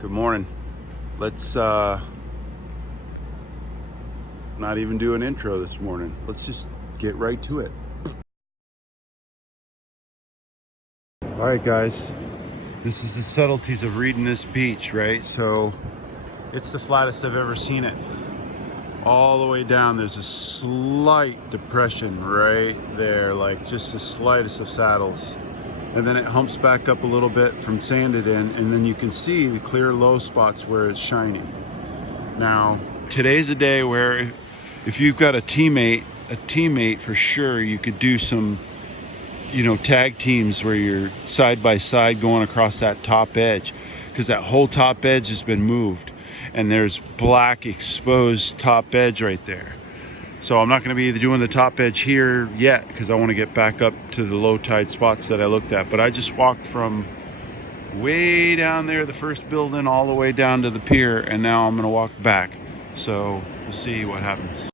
Good morning. Let's not even do an intro this morning. Let's just get right to it. All right, guys. This is the subtleties of reading this beach, right? So it's the flattest I've ever seen it. All the way down, there's a slight depression right there, like just the slightest of saddles. And then it humps back up a little bit from sanded in, and then you can see the clear low spots where it's shining. Now, today's a day where if you've got a teammate for sure, you could do some, tag teams where you're side by side going across that top edge, because that whole top edge has been moved and there's black exposed top edge right there. So I'm not going to be doing the top edge here yet because I want to get back up to the low tide spots that I looked at. But I just walked from way down there, the first building, all the way down to the pier, and now I'm going to walk back. So we'll see what happens.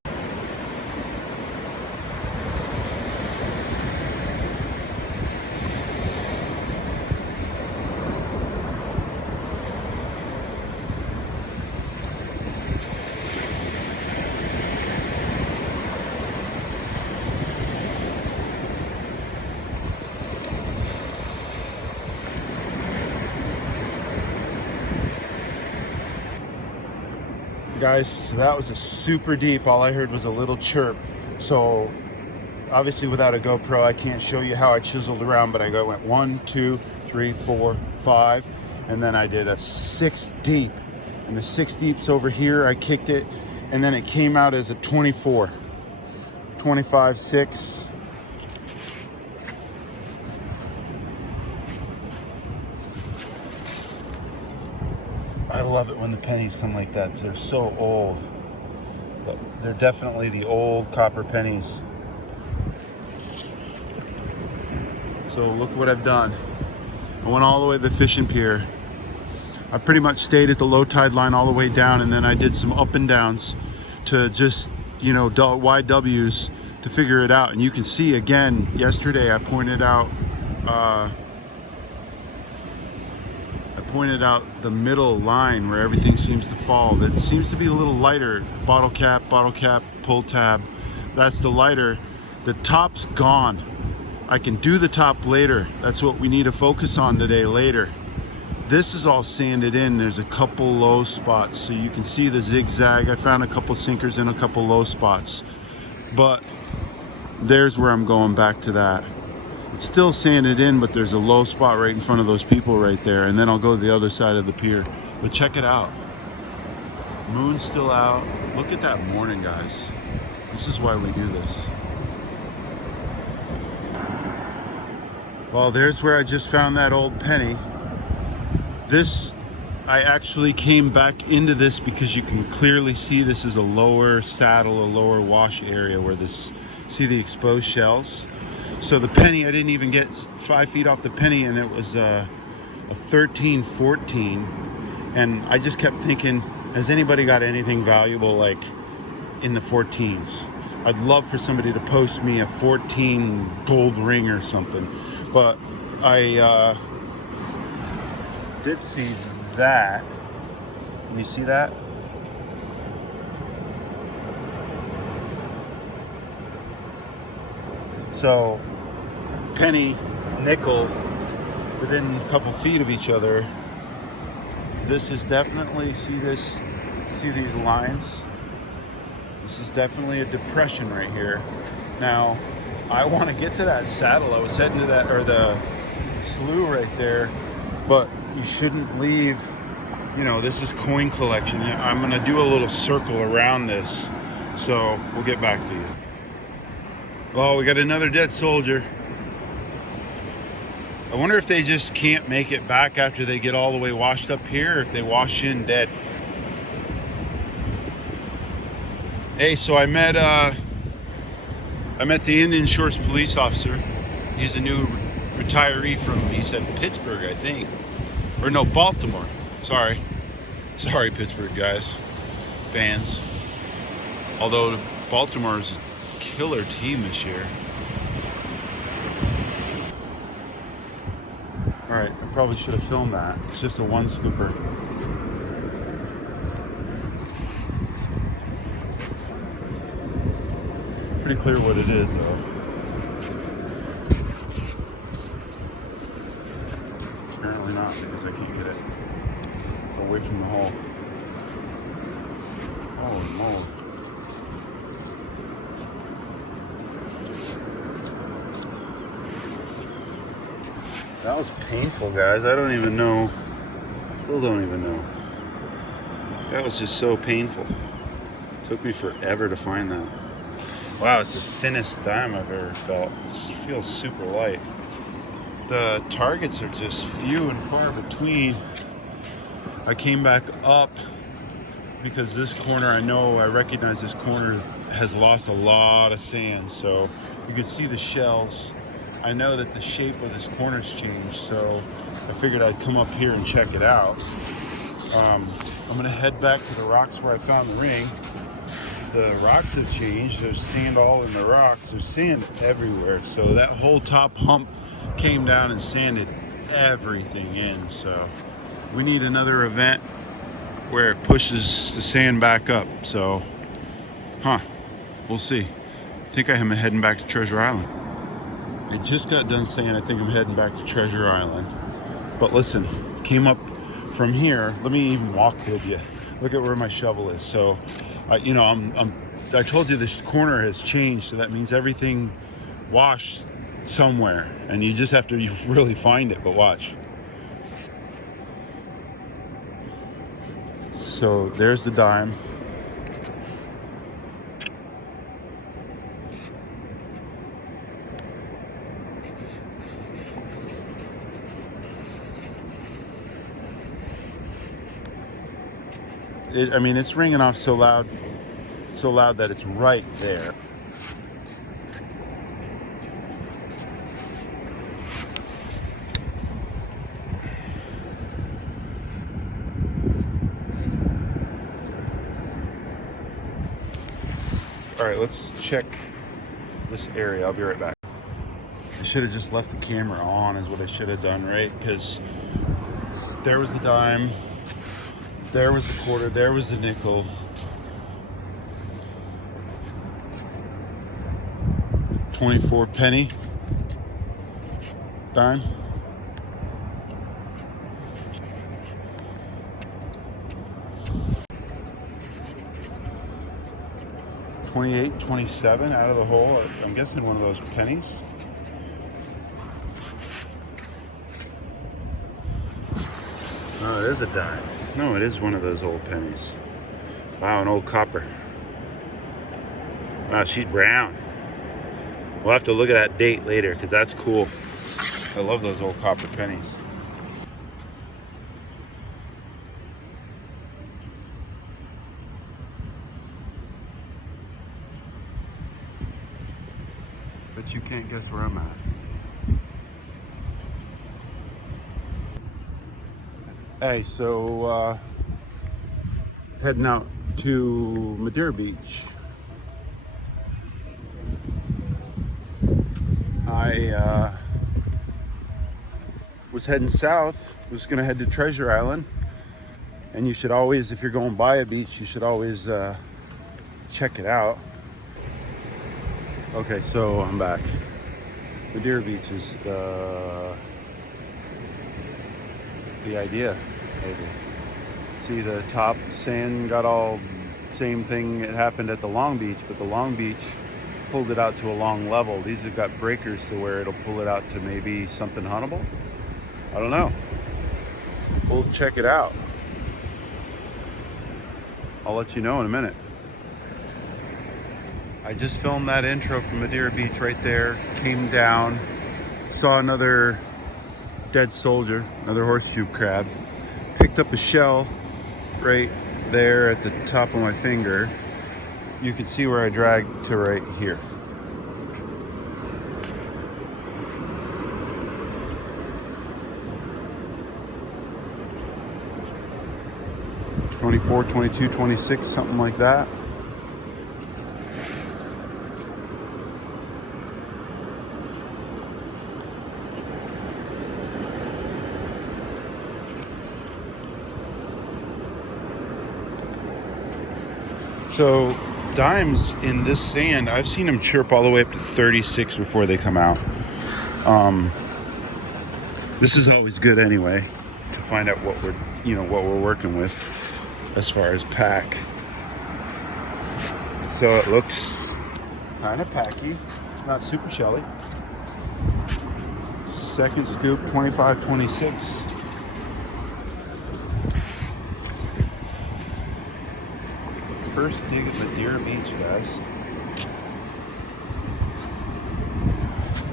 Guys, so that was a super deep. All I heard was a little chirp. So obviously without a GoPro I can't show you how I chiseled around, but I went 1, 2, 3, 4, 5, and then I did a 6 deep, and the 6 deeps over here I kicked it, and then it came out as a 24, 25, 6. I love it when the pennies come like that. They're so old. They're definitely the old copper pennies. So look what I've done. I went all the way to the fishing pier. I pretty much stayed at the low tide line all the way down, and then I did some up and downs to just, wide W's to figure it out. And you can see again, yesterday I pointed out the middle line where everything seems to fall. That seems to be a little lighter. Bottle cap, pull tab. That's the lighter. The top's gone. I can do the top later. That's what we need to focus on today, later. This is all sanded in. There's a couple low spots, so you can see the zigzag. I found a couple sinkers in a couple low spots, but there's where I'm going back to that. It's still sanded in, but there's a low spot right in front of those people right there, and then I'll go to the other side of the pier. But check it out. Moon's still out. Look at that morning, guys. This is why we do this. Well, there's where I just found that old penny. I actually came back into this because you can clearly see this is a lower saddle, a lower wash area where see the exposed shells. So the penny, I didn't even get 5 feet off the penny, and it was a 13, 14. And I just kept thinking, has anybody got anything valuable like in the 14s? I'd love for somebody to post me a 14 gold ring or something. But I did see that. Can you see that? So penny, nickel, within a couple feet of each other. This is definitely, see these lines? This is definitely a depression right here. Now, I want to get to that saddle. I was heading to that, or the slough right there, but you shouldn't leave, this is coin collection. I'm going to do a little circle around this, so we'll get back to you. Well, we got another dead soldier. I wonder if they just can't make it back after they get all the way washed up here, or if they wash in dead. Hey, so I met the Indian Shores police officer. He's a new retiree from, he said, Pittsburgh, I think. Or no, Baltimore. Sorry, Pittsburgh guys, fans. Although Baltimore is a killer team this year. All right, I probably should have filmed that. It's just a one scooper. pretty clear what it is, though. Apparently not, because I can't get it away from the hole. Holy moly. That was painful, guys. I don't even know. Still don't even know. That was just so painful. Took me forever to find that. Wow, it's the thinnest dime I've ever felt. It feels super light. The targets are just few and far between. I came back up because this corner, I recognize this corner has lost a lot of sand. So you can see the shells. I know that the shape of this corner's changed, so I figured I'd come up here and check it out. I'm gonna head back to the rocks where I found the ring. The rocks have changed. There's sand all in the rocks. There's sand everywhere. So that whole top hump came down and sanded everything in. So we need another event where it pushes the sand back up. So, we'll see. I think I am heading back to Treasure Island. I just got done saying I think I'm heading back to Treasure Island. But listen, came up from here. Let me even walk with you. Look at where my shovel is. So, I told you this corner has changed, so that means everything washed somewhere, and you just have to really find it. But watch. So there's the dime. It's ringing off so loud that it's right there. All right, let's check this area. I'll be right back. I should have just left the camera on is what I should have done, right? Because there was the dime, there was the quarter, there was the nickel. 24-penny dime. $28, $27 out of the hole. I'm guessing one of those pennies. Oh, it is a dime. No, it is one of those old pennies. Wow, an old copper. Wow, she's brown. We'll have to look at that date later because that's cool. I love those old copper pennies. But you can't guess where I'm at. Hey, so heading out to Madeira Beach. I was heading south, was gonna head to Treasure Island. And you should always, if you're going by a beach, you should always check it out. Okay, so I'm back. Madeira Beach is the idea, maybe. See the top sand got all same thing. It happened at the Long Beach, but the Long Beach pulled it out to a long level. These have got breakers to where it'll pull it out to maybe something huntable. I don't know. We'll check it out. I'll let you know in a minute. I just filmed that intro from Madeira Beach right there. Came down, saw another dead soldier, another horseshoe crab. Picked up a shell right there at the top of my finger. You can see where I dragged to right here. $24, $22, $26, something like that. So dimes in this sand, I've seen them chirp all the way up to 36 before they come out. This is always good anyway, to find out what we're working with as far as pack. So it looks kind of packy. It's not super shelly. Second scoop, 25-26. First dig at Madeira Beach, guys.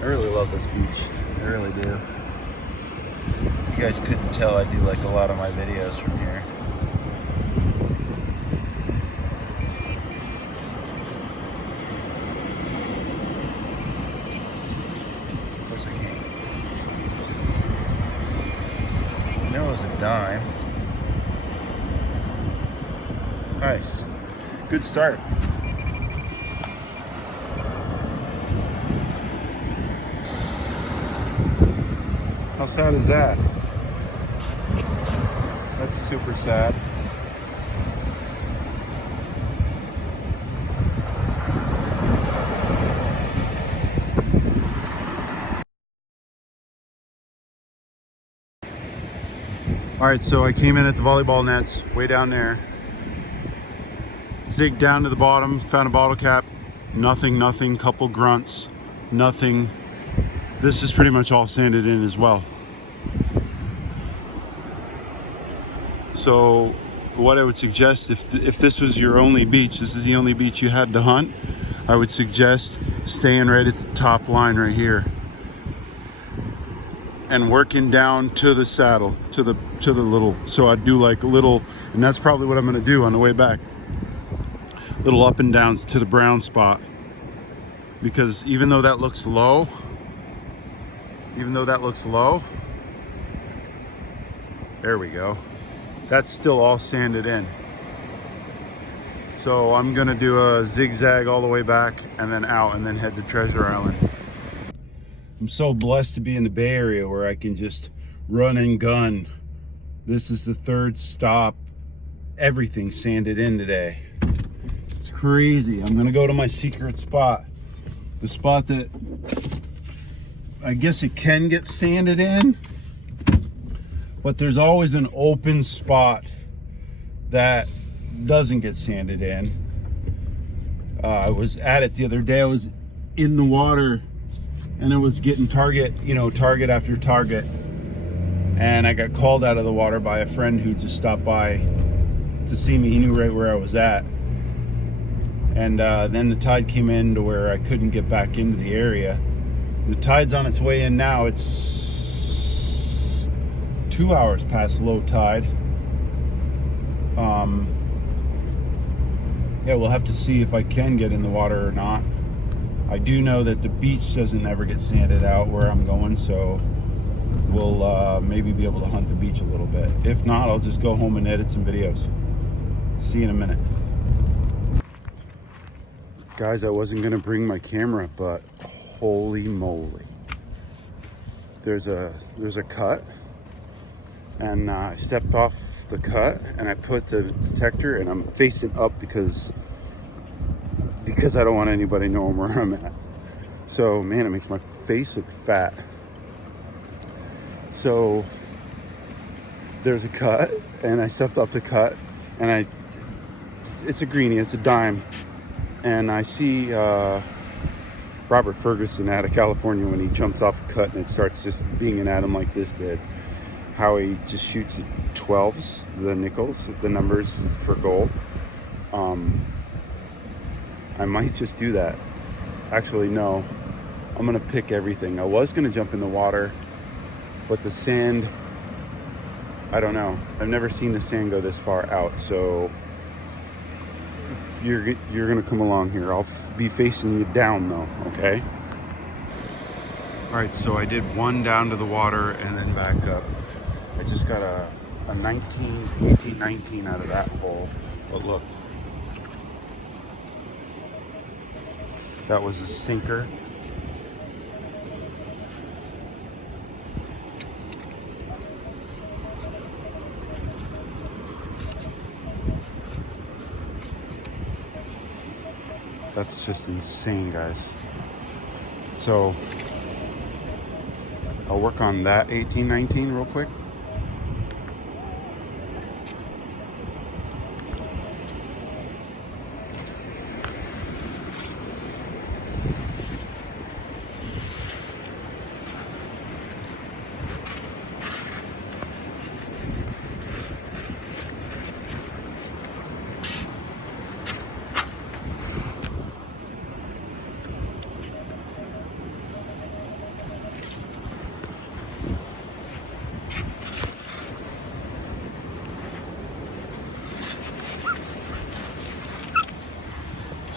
I really love this beach. I really do. You guys couldn't tell, I do like a lot of my videos from here. There was a dime. Nice. Good start. How sad is that? That's super sad. All right, so I came in at the volleyball nets, way down there. Zigged down to the bottom, found a bottle cap. Nothing, couple grunts, nothing. This is pretty much all sanded in as well. So what I would suggest, if this was your only beach, this is the only beach you had to hunt, I would suggest staying right at the top line right here and working down to the saddle, to the little, so I'd do like a little, and that's probably what I'm gonna do on the way back. Little up and downs to the brown spot, because even though that looks low, there we go, that's still all sanded in. So I'm gonna do a zigzag all the way back and then out and then head to Treasure Island. I'm so blessed to be in the Bay Area where I can just run and gun. This is the third stop, everything sanded in today. It's crazy. I'm gonna go to my secret spot, the spot that I guess it can get sanded in, but there's always an open spot that doesn't get sanded in. I was at it the other day. I was in the water and it was getting target after target, and I got called out of the water by a friend who just stopped by to see me. He knew right where I was at, and then the tide came in to where I couldn't get back into the area. The tide's on its way in now. It's 2 hours past low tide. Yeah, we'll have to see if I can get in the water or not. I do know that the beach doesn't ever get sanded out where I'm going, so we'll maybe be able to hunt the beach a little bit. If not, I'll just go home and edit some videos. See you in a minute. Guys, I wasn't gonna bring my camera, but holy moly. There's a cut, and I stepped off the cut and I put the detector, and I'm facing up because I don't want anybody knowing where I'm at. So man, it makes my face look fat. So there's a cut, and I stepped off the cut, and it's a greenie, it's a dime, and I see Robert Ferguson out of California when he jumps off a cut and it starts just binging at him like this did. How he just shoots the 12s, the nickels, the numbers for gold. I might just do that. Actually, no. I'm gonna pick everything. I was gonna jump in the water, but the sand, I don't know. I've never seen the sand go this far out, so you're gonna come along here. I'll be facing you down though, okay? All right, so I did one down to the water and then back up. I just got a 18-19 out of that hole, but look. That was a sinker. That's just insane, guys. So I'll work on that 1819 real quick.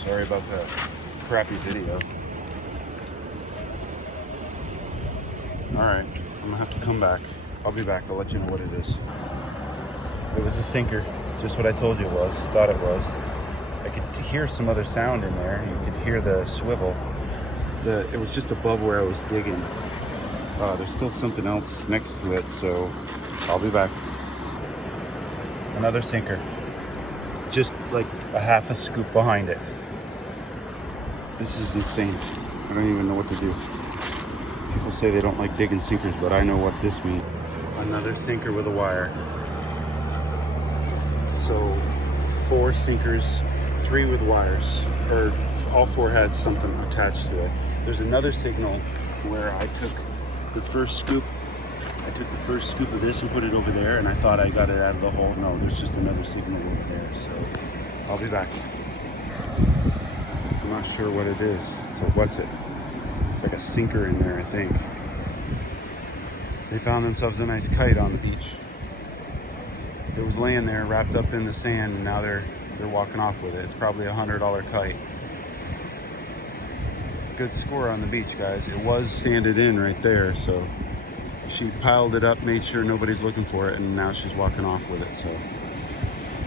Sorry about that crappy video. Alright, I'm gonna have to come back. I'll be back, I'll let you know what it is. It was a sinker, just what I told you it was, thought it was. I could hear some other sound in there. You could hear the swivel. It was just above where I was digging. There's still something else next to it, so I'll be back. Another sinker. Just like a half a scoop behind it. This is insane. I don't even know what to do. People say they don't like digging sinkers, but I know what this means. Another sinker with a wire. So 4 sinkers, 3 with wires, or all 4 had something attached to it. There's another signal where I took the first scoop. I took the first scoop of this and put it over there, and I thought I got it out of the hole. No, there's just another signal over there. So I'll be back. I'm not sure what it is. So what's it? It's like a sinker in there, I think. They found themselves a nice kite on the beach. It was laying there wrapped up in the sand, and now they're walking off with it. It's probably $100 kite. Good score on the beach, guys. It was sanded in right there, so she piled it up, made sure nobody's looking for it, and now she's walking off with it. So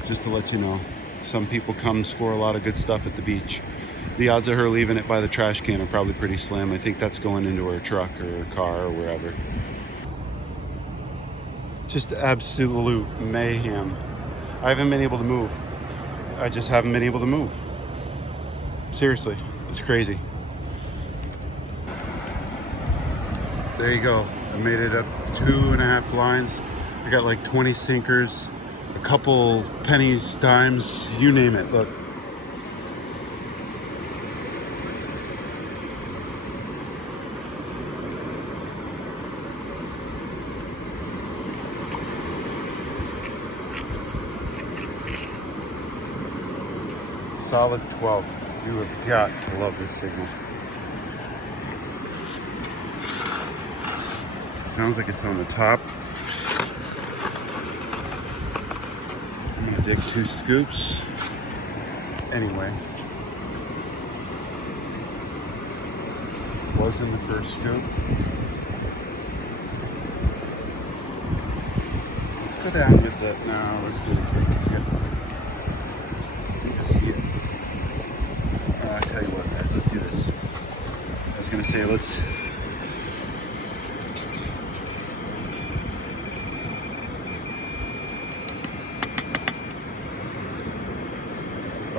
just to let you know, some people come score a lot of good stuff at the beach. The odds of her leaving it by the trash can are probably pretty slim. I think that's going into her truck or her car or wherever. Just absolute mayhem. I haven't been able to move. I just haven't been able to move. Seriously, it's crazy. There you go. I made it up 2.5 lines. I got like 20 sinkers, a couple pennies, dimes, you name it. Look. Solid 12. You have got to love this signal. Sounds like it's on the top. I'm gonna dig 2 scoops. Anyway. Was in the first scoop. Let's go down with the, no, let's do the kick. Let's see it. I'll tell you what, guys, let's do this. I was gonna say, let's.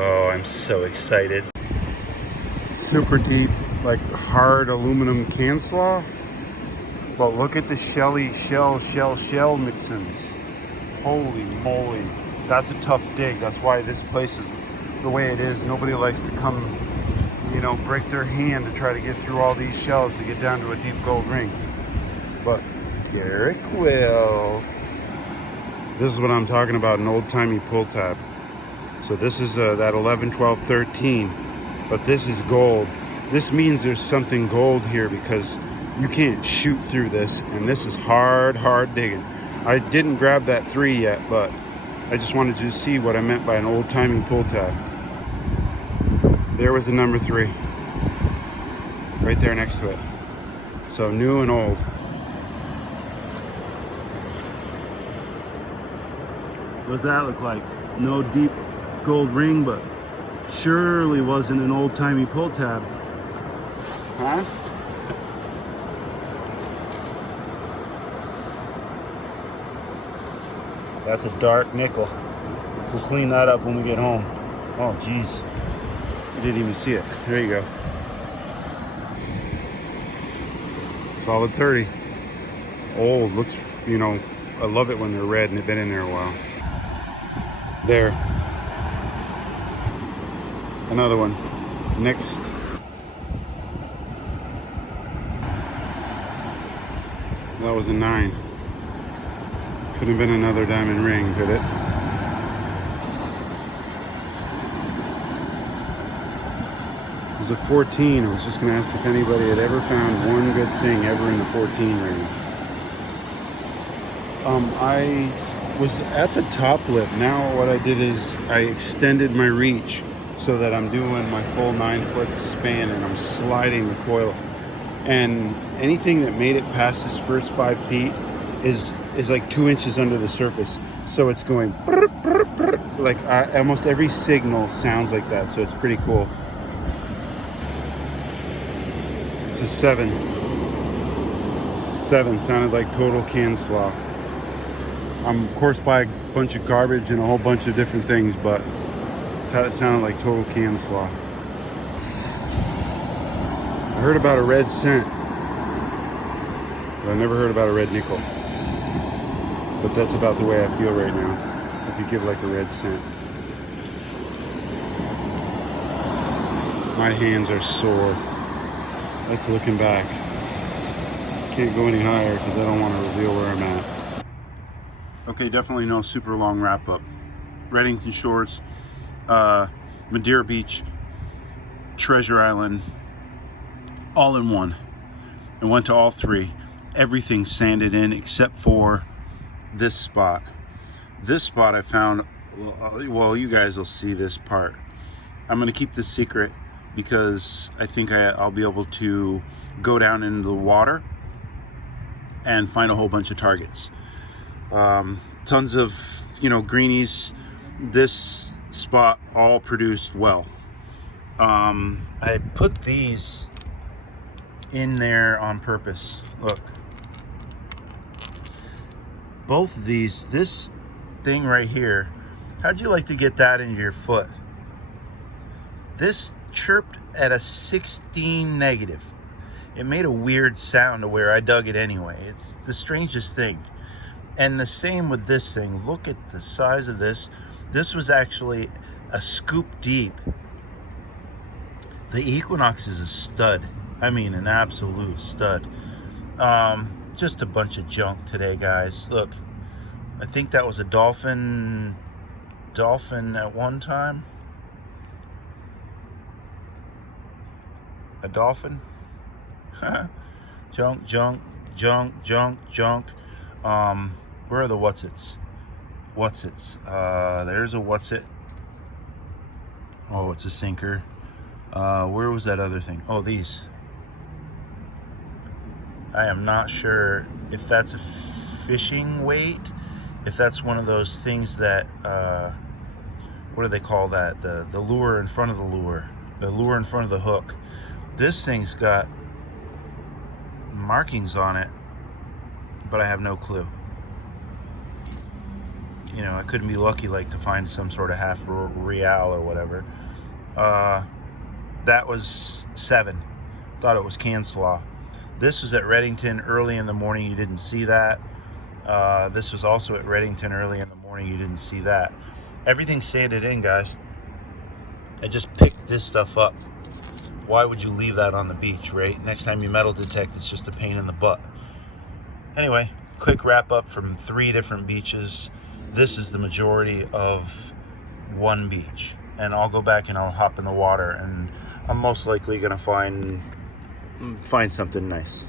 Oh, I'm so excited. Super deep, like hard aluminum can slaw. But look at the shelly shell mixins. Holy moly. That's a tough dig. That's why this place is the way it is. Nobody likes to come, you know, break their hand to try to get through all these shells to get down to a deep gold ring. But Derek will. This is what I'm talking about, an old-timey pull tab. So this is that 11, 12, 13, but this is gold. This means there's something gold here because you can't shoot through this, and this is hard digging. I didn't grab that 3 yet, but I just wanted you to see what I meant by an old-timey pull tab. There was the number 3, right there next to it. So new and old. What's that look like? No deep gold ring, but surely wasn't an old-timey pull tab. Huh? That's a dark nickel. We'll clean that up when we get home. Oh, geez. You didn't even see it. There you go. Solid 30. Old, looks, you know, I love it when they're red and they've been in there a while. There. Another one. Next. That was a 9. Could have been another diamond ring, could it? It was a 14. I was just going to ask if anybody had ever found one good thing ever in the 14 ring. I was at the top lip. Now what I did is I extended my reach so that I'm doing my full 9-foot span and I'm sliding the coil. And anything that made it past this first 5 feet is like 2 inches under the surface. So it's going like almost every signal sounds like that. So it's pretty cool. It's a 7. 7 sounded like total can slaw. I'm of course by a bunch of garbage and a whole bunch of different things, but it sounded like total can slaw. I heard about a red cent, but I never heard about a red nickel. But that's about the way I feel right now. If you give like a red cent. My hands are sore. That's looking back. Can't go any higher because I don't want to reveal where I'm at. Okay, definitely no super long wrap up. Redington Shores, Madeira Beach, Treasure Island, all in one. I went to all 3. Everything sanded in except for this spot. This spot I found, well, you guys will see this part. I'm gonna keep this secret because I think I'll be able to go down into the water and find a whole bunch of targets. Tons of, you know, greenies. This spot all produced well. I put these in there on purpose. Look, both of these, this thing right here, how'd you like to get that into your foot? This chirped at a 16 negative. It made a weird sound to where I dug it anyway. It's the strangest thing. And the same with this thing. Look at the size of this. This was actually a scoop deep. The Equinox is a stud. I mean, an absolute stud. Just a bunch of junk today, guys. Look, I think that was a dolphin at one time. A dolphin. Junk, junk, junk, junk, junk. Where are the what's-its? What's-its? There's a what's-it. Oh, it's a sinker. Where was that other thing? Oh, these. I am not sure if that's a fishing weight, if that's one of those things that, what do they call that? The lure in front of the lure. The lure in front of the hook. This thing's got markings on it, but I have no clue. You know, I couldn't be lucky like to find some sort of half real or whatever. That was 7. Thought it was can slaw. This was at Redington early in the morning. You didn't see that. This was also at Redington early in the morning. You didn't see that. Everything's sanded in, guys. I just picked this stuff up. Why would you leave that on the beach, right? Next time you metal detect, it's just a pain in the butt. Anyway, quick wrap up from 3 different beaches. This is the majority of one beach. And I'll go back and I'll hop in the water and I'm most likely gonna find something nice.